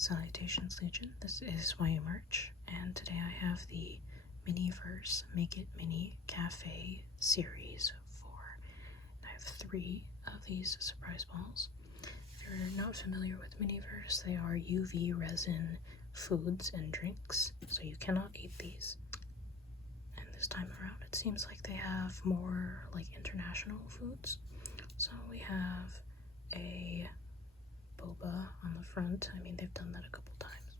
Salutations Legion, this is YU Merch, and today I have the Miniverse Make It Mini Cafe Series 4. I have 3 of these surprise balls. If you're not familiar with Miniverse, they are UV Resin foods and drinks, so you cannot eat these. And this time around it seems like they have more like international foods. So we have a boba on the front. I mean, they've done that a couple times,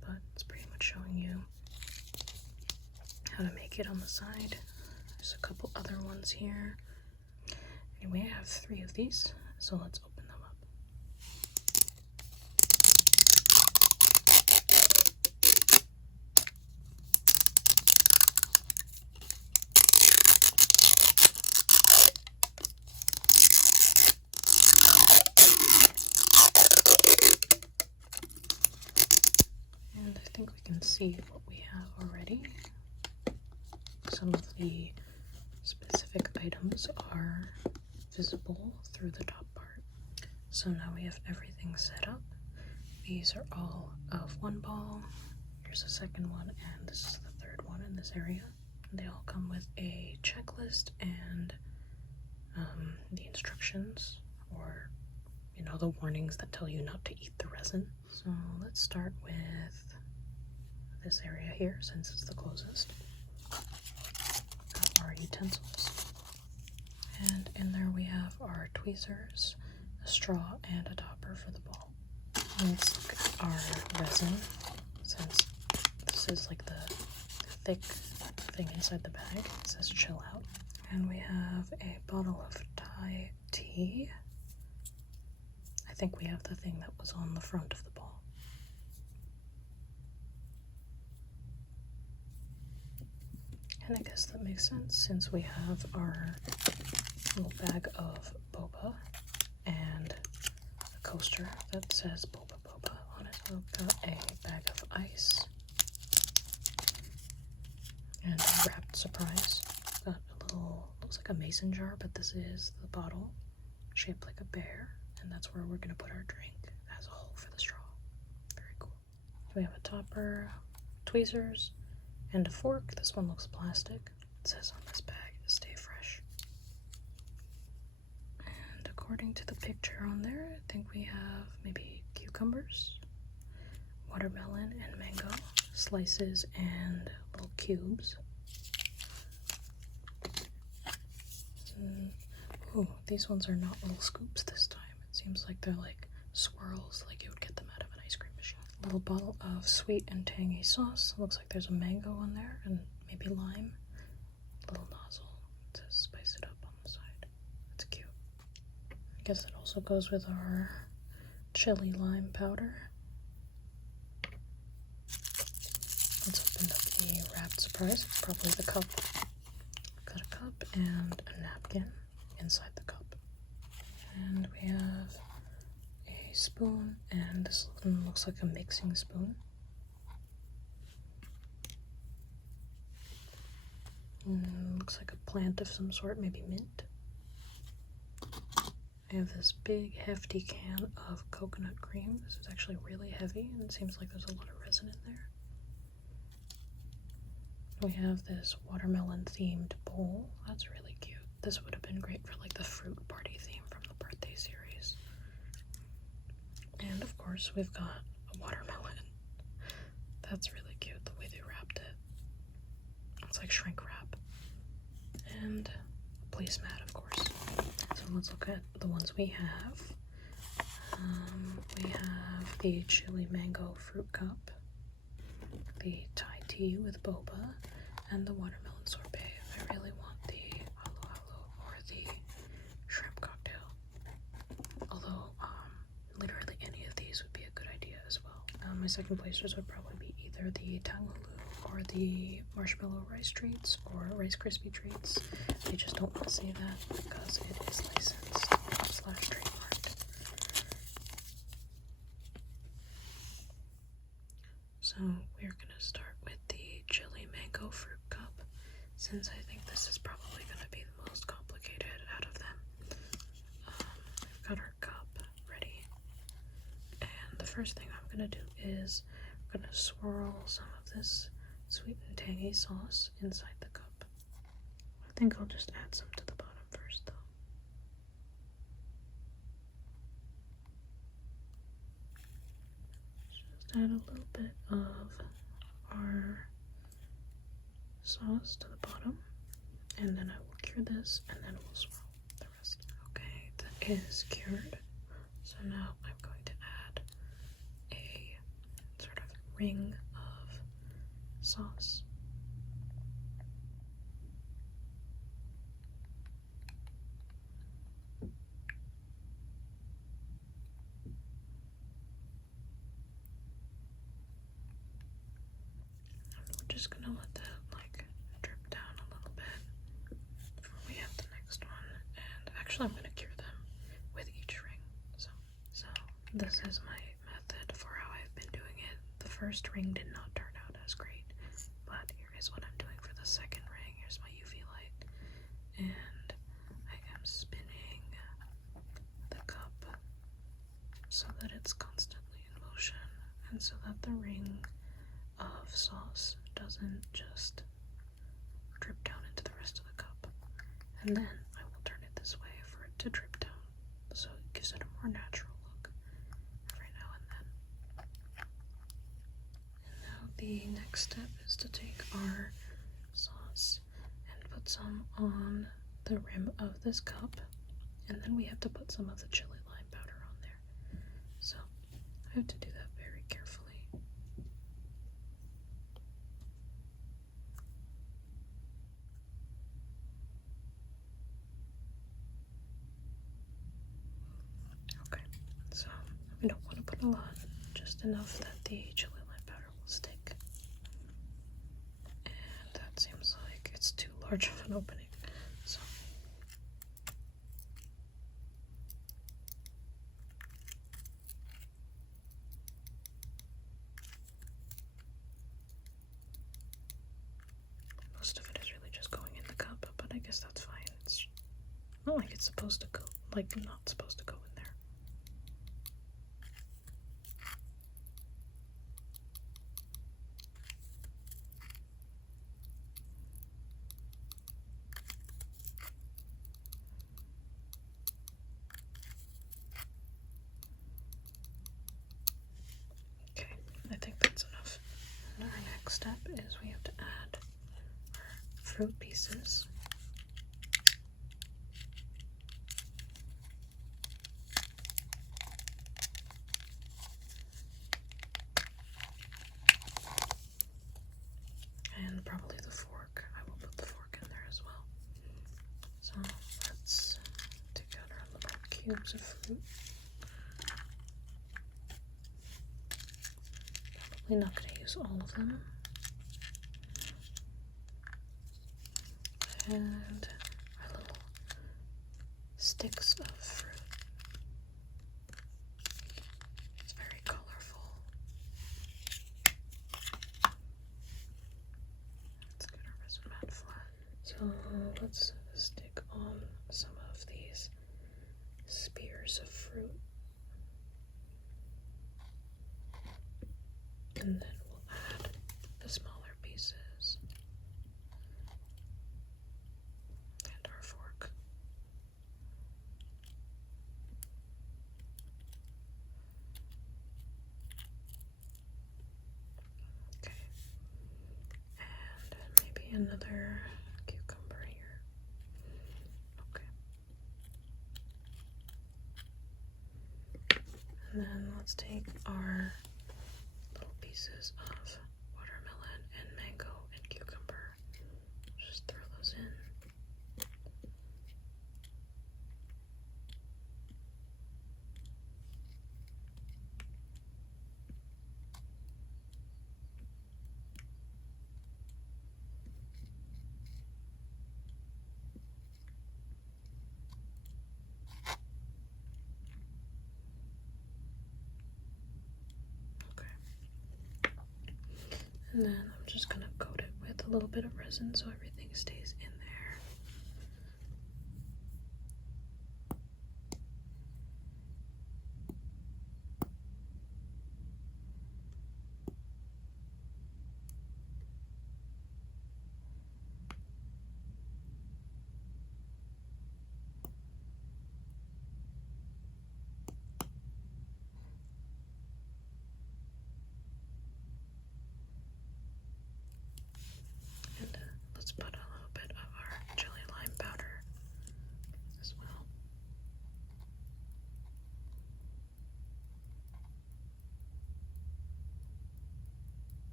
but it's pretty much showing you how to make it on the side. There's a couple other ones here. Anyway, I have 3 of these, so let's open them up. And I think we can see what we have already. Some of the specific items are visible through the top part. So now we have everything set up. These are all of one ball. Here's the second one, and this is the third one in this area. They all come with a checklist and the instructions, or the warnings that tell you not to eat the resin. So let's start with this area here, since it's the closest. Our utensils, and in there we have our tweezers, a straw, and a topper for the ball. Let's look at our resin, since this is like the thick thing inside the bag. It says chill out. And we have a bottle of Thai tea. I think we have the thing that was on the front of the ball. And I guess that makes sense, since we have our little bag of boba and a coaster that says boba boba on it. So we've got a bag of ice and a wrapped surprise. Got a little, looks like a mason jar, but this is the bottle shaped like a bear, and that's where we're going to put our drink as a hole for the straw. Very cool. We have a topper, tweezers, and a fork. This one looks plastic. It says on this bag, stay fresh. And according to the picture on there, I think we have maybe cucumbers, watermelon, and mango, slices and little cubes. Ooh, these ones are not little scoops this time. It seems like they're like swirls, like you would get them out of an ice cream machine. A little bottle of sweet and tangy sauce. Looks like there's a mango on there and maybe lime. Little nozzle to spice it up on the side. That's cute. I guess it also goes with our chili lime powder. Let's open up the wrapped surprise. It's probably the cup. Got a cup and a napkin inside the cup. And we have a spoon, and this one looks like a mixing spoon. Looks like a plant of some sort, maybe mint. I have this big hefty can of coconut cream. This is actually really heavy, and it seems like there's a lot of resin in there. We have this watermelon themed bowl. That's really cute. This would have been great for like the fruit party theme from the birthday series. And of course we've got a watermelon. That's really cute, the way they wrapped it. It's like shrink wrap. And a placemat, of course. So let's look at the ones we have. We have the chili mango fruit cup, the Thai tea with boba, and the watermelon sorbet. I really want the halo halo or the shrimp cocktail. Although, literally any of these would be a good idea as well. My second placers would probably be either the tangaloo or the marshmallow rice treats or Rice Krispie treats. I just don't want to say that because it is licensed / trademarked. So we're gonna start with the chili mango fruit cup, since I think this is probably gonna be the most complicated out of them. We've got our cup ready, and the first thing I'm gonna do is I'm gonna swirl some of this sweet and tangy sauce inside the cup. I think I'll just add some to the bottom first, though. Just add a little bit of our sauce to the bottom, and then I will cure this, and then we'll swirl the rest. Okay, that is cured. So now I'm going to add a sort of ring of sauce. We're just gonna let that like drip down a little bit before we have the next one. And actually I'm gonna cure them with each ring. So this is my method for how I've been doing it. The first ring did not turn out as great, but here is what I'm doing for the second ring. Here's my UV light, and I am spinning the cup so that it's constantly in motion, and so that the ring of sauce doesn't just drip down into the rest of the cup. And then I will turn it this way for it to drip down, so it gives it a more natural look every now and then. And now the next step is to take our sauce and put some on the rim of this cup, and then we have to put some of the chili lime powder on there. So I have to do that very carefully. Okay, so we don't want to put a lot, just enough that the chili lime powder will stick. And that seems like it's too large of an opening, so most of it is really just going in the cup, but I guess that's fine. It's not like it's supposed to go, like not supposed to go in there. Okay, I think that's enough. And our next step is we have to add our fruit pieces. And probably the fork. I will put the fork in there as well. So let's take out our little cubes of fruit. Probably not going to use all of them. And our little sticks of fruit. It's very colorful. Let's get our resin mat flat. So let's stick on some of these spears of fruit. And then we'll add the smaller pieces. And our fork. Okay. And maybe another cucumber here. Okay. And then let's take our little pieces of watermelon and mango and cucumber. Just throw those in. And then I'm just gonna coat it with a little bit of resin so everything stays in there.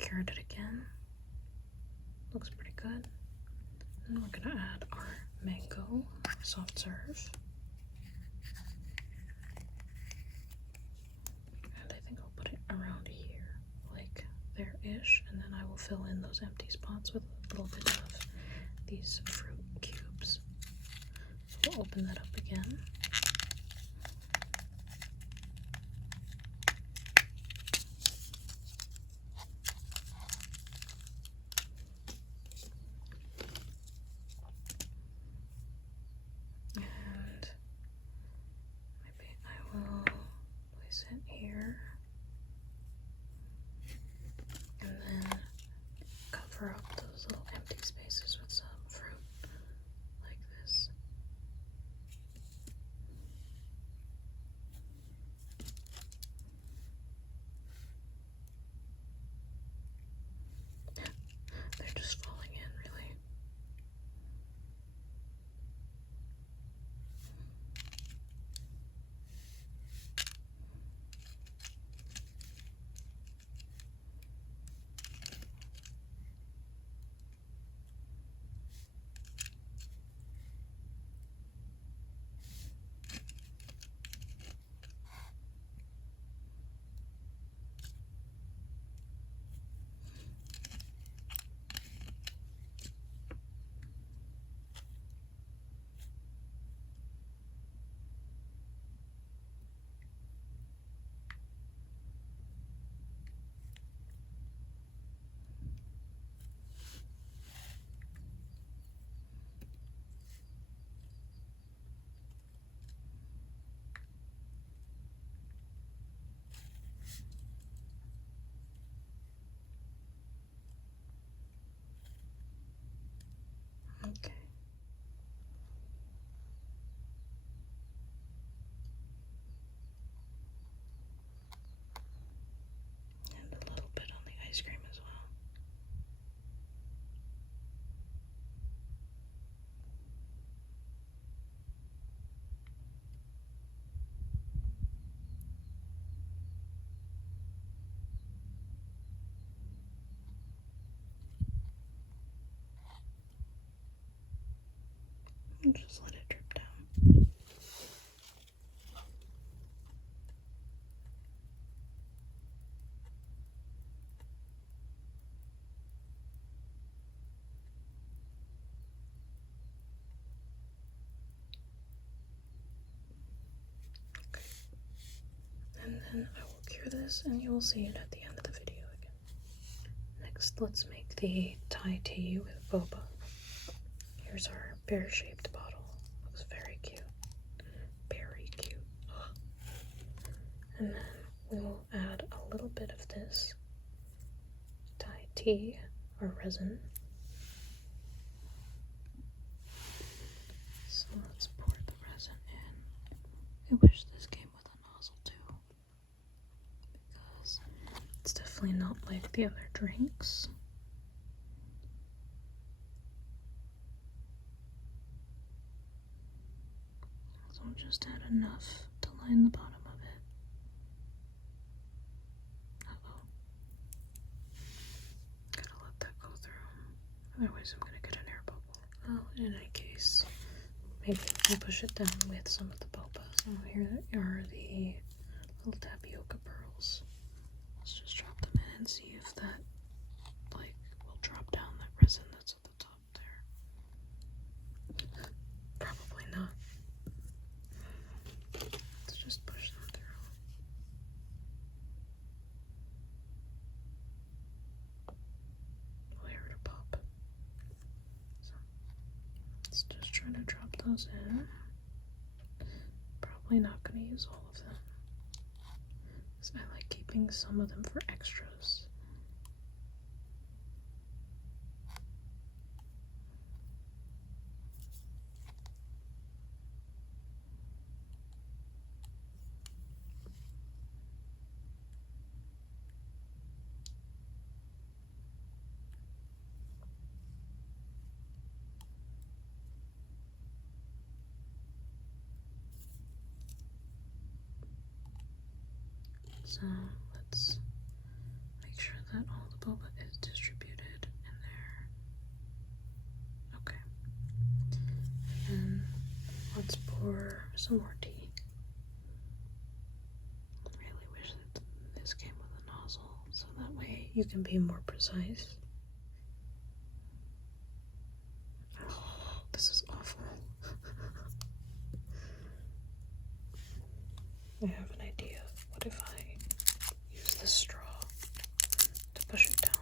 cured it again. Looks pretty good. And we're gonna add our mango soft serve. And I think I'll put it around here, like there-ish, and then I will fill in those empty spots with a little bit of these fruit cubes. So we'll open that up again. And maybe I will place it here. And then cover up those little empty spaces with some fruit, like this. They're just falling in, really. Okay. And a little bit on the ice cream as well. And just let it drip down. Okay. And then I will cure this, and you will see it at the end of the video again. Next, let's make the Thai tea with boba. Here's our pear-shaped bottle. Looks very cute. Very cute. Ugh. And then we will add a little bit of this Thai tea or resin. So let's pour the resin in. I wish this came with a nozzle too, because it's definitely not like the other drinks. So I'll just add enough to line the bottom of it. Uh-oh. Gotta let that go through. Otherwise I'm gonna get an air bubble. Well, in any case, maybe we push it down with some of the boba. So here are the little tapioca pearls. Let's just drop them in and see if that, like, will drop down that resin that's at the top there. Probably not. Let's just push them through. Oh, I heard a pop. So let's just try to drop those in. Probably not going to use all of them, because I like keeping some of them for extras. So let's make sure that all the boba is distributed in there. Okay. And let's pour some more tea. I really wish that this came with a nozzle so that way you can be more precise. Oh, this is awful. I have an idea. What if I use this straw to push it down?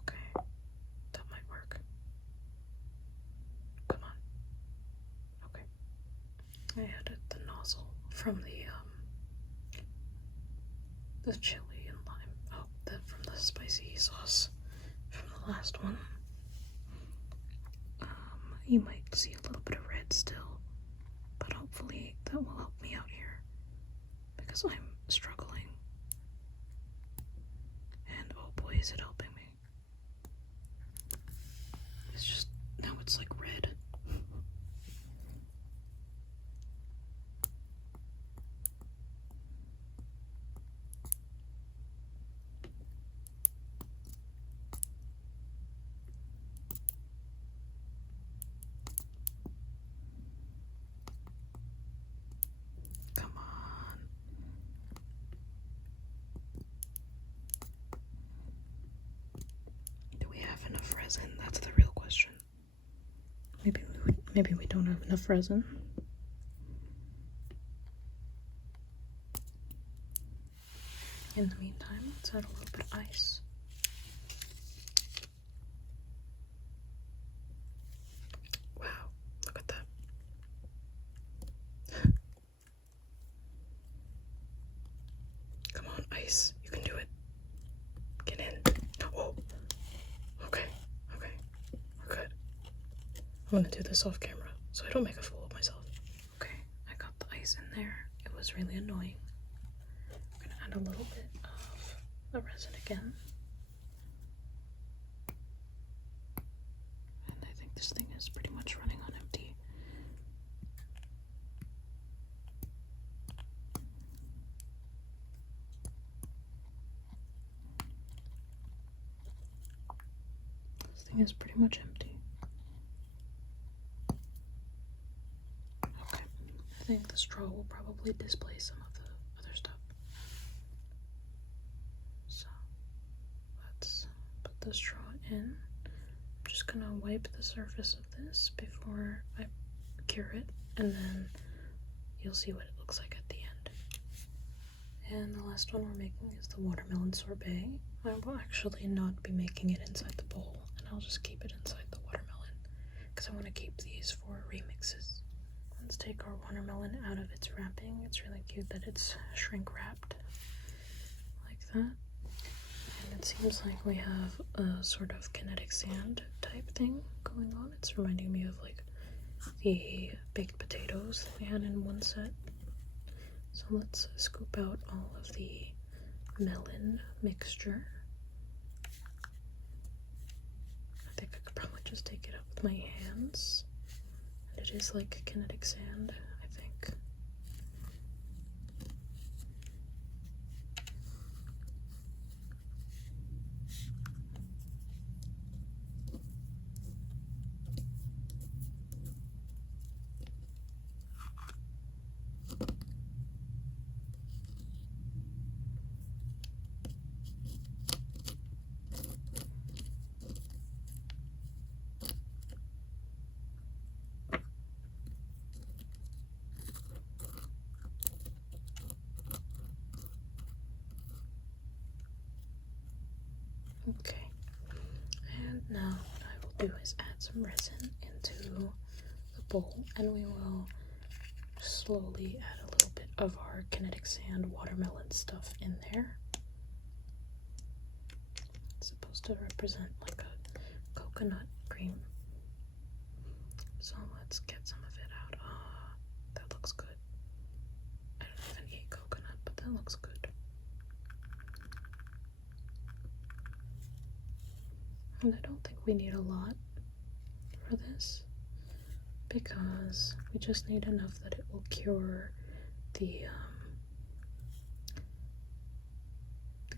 Okay, that might work. Come on. Okay. I added the nozzle from the chili and lime. Oh, from the spicy sauce from the last one. You might see a little bit of red still, but hopefully that will help me out here because I'm struggling. And oh boy, is it helping me. It's just, now it's like red. Come on. Do we have enough resin? That's the real question. Maybe we don't have enough resin. In the meantime, let's add a little bit of ice. Wow, look at that. Come on, ice. You can do it. Get in. Oh. Okay. We're good. I'm gonna do this off camera so I don't make a fool of myself. Okay, I got the ice in there. It was really annoying. I'm gonna add a little bit of the resin again. And I think this thing is pretty much running on empty. This thing is pretty much empty. Okay, I think the straw will probably displace some of the other stuff. So let's put the straw in. I'm just gonna wipe the surface of this before I cure it, and then you'll see what it looks like at the end. And the last one we're making is the watermelon sorbet. I will actually not be making it inside the bowl, and I'll just keep it inside the watermelon because I want to keep these for remixes. Let's take our watermelon out of its wrapping. It's really cute that it's shrink wrapped like that. And it seems like we have a sort of kinetic sand type thing going on. It's reminding me of like the baked potatoes that we had in one set. So let's scoop out all of the melon mixture. I think I could probably just take it up with my hands. And it is like kinetic sand, I think. Okay, and now what I will do is add some resin into the bowl, and we will slowly add a little bit of our kinetic sand watermelon stuff in there. It's supposed to represent like a coconut cream. So let's get some of it out. Ah, that looks good. I don't even eat coconut, but that looks good. And I don't think we need a lot for this because we just need enough that it will cure the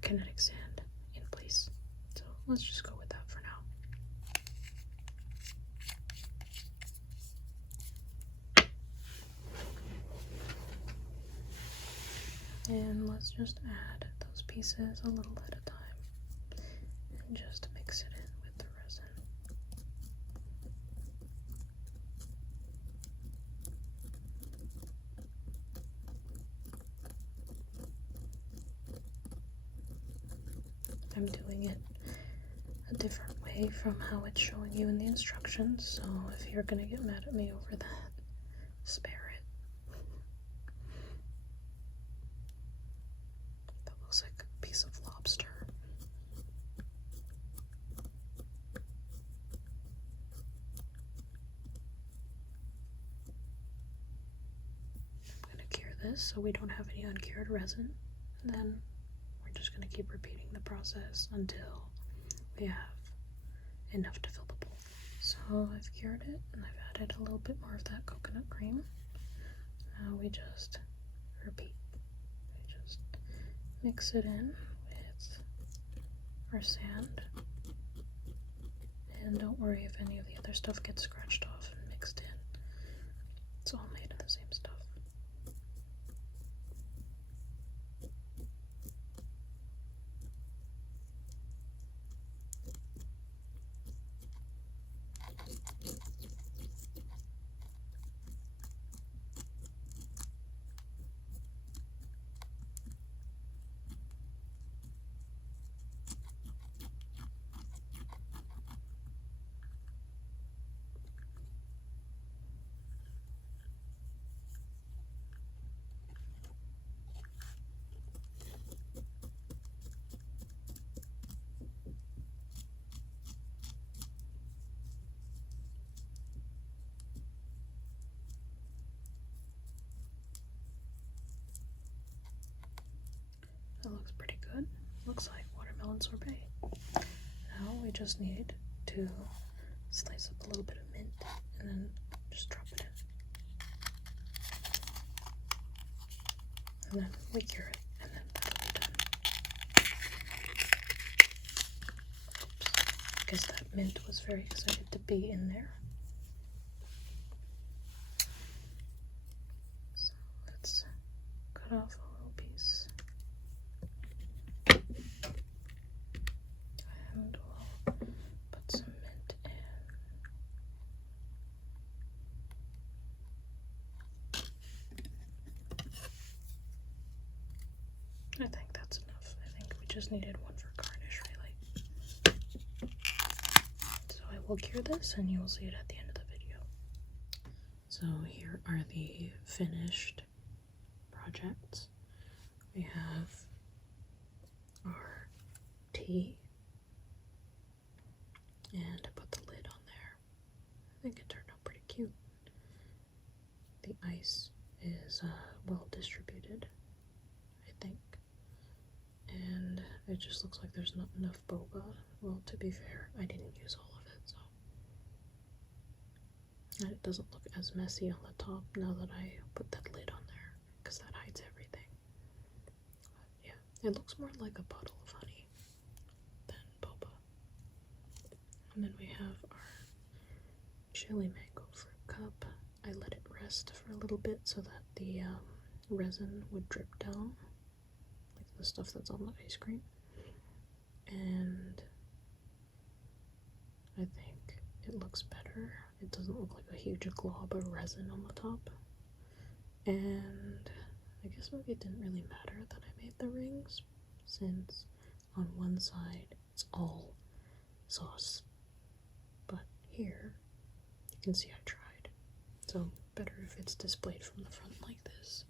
kinetic sand in place. So let's just go with that for now. And let's just add those pieces a little at a time and just mix it in with the resin. I'm doing it a different way from how it's showing you in the instructions, so if you're gonna get mad at me over that, spare it. That looks like a piece of lobster. I'm gonna cure this so we don't have any uncured resin, and then we're just gonna keep repeating the process until we have enough to fill the bowl. So I've cured it and I've added a little bit more of that coconut cream. Now we just repeat. We just mix it in with our sand. And don't worry if any of the other stuff gets scratched off and mixed in. It's all made of the same stuff. That looks pretty good. Looks like watermelon sorbet. Now we just need to slice up a little bit of mint and then just drop it in. And then we cure it, and then that'll be done. Oops. I guess that mint was very excited to be in there. So let's cut off a little piece. And we'll put some mint in. I think that's enough. I think we just needed one for garnish, really. So I will cure this and you will see it at the end of the video. So here are the finished projects. We have our tea, and I put the lid on there. I think it turned out pretty cute. The ice is well distributed, I think, and it just looks like there's not enough boba. Well, to be fair, I didn't use all of it, so and it doesn't look as messy on the top now that I put that lid on there, because that hides everything. But yeah, it looks more like a bottle of honey than boba. And then we have our chili mango fruit cup. I let it rest for a little bit so that the resin would drip down, like the stuff that's on the ice cream. And I think it looks better. It doesn't look like a huge glob of resin on the top. And I guess maybe it didn't really matter that I made the rings, since on one side it's all sauce. But here, you can see I tried. So better if it's displayed from the front like this.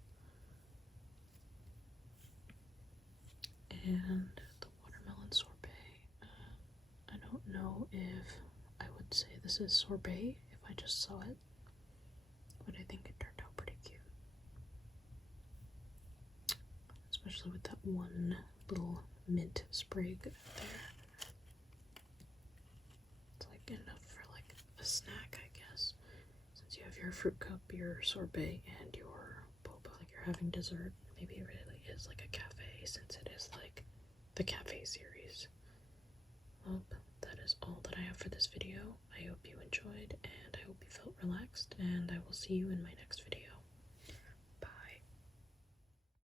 And the watermelon sorbet. I don't know if I would say this is sorbet if I just saw it, but I think it turned out pretty cute. Especially with that one little mint sprig there. It's like enough for like a snack, I guess, since you you have your fruit cup, your sorbet, and your boba, like you're having dessert. Maybe it really is like a cafe since it is like the cafe series. Well, that is all that I have for this video. I hope you enjoyed, and I hope you felt relaxed, and I will see you in my next video.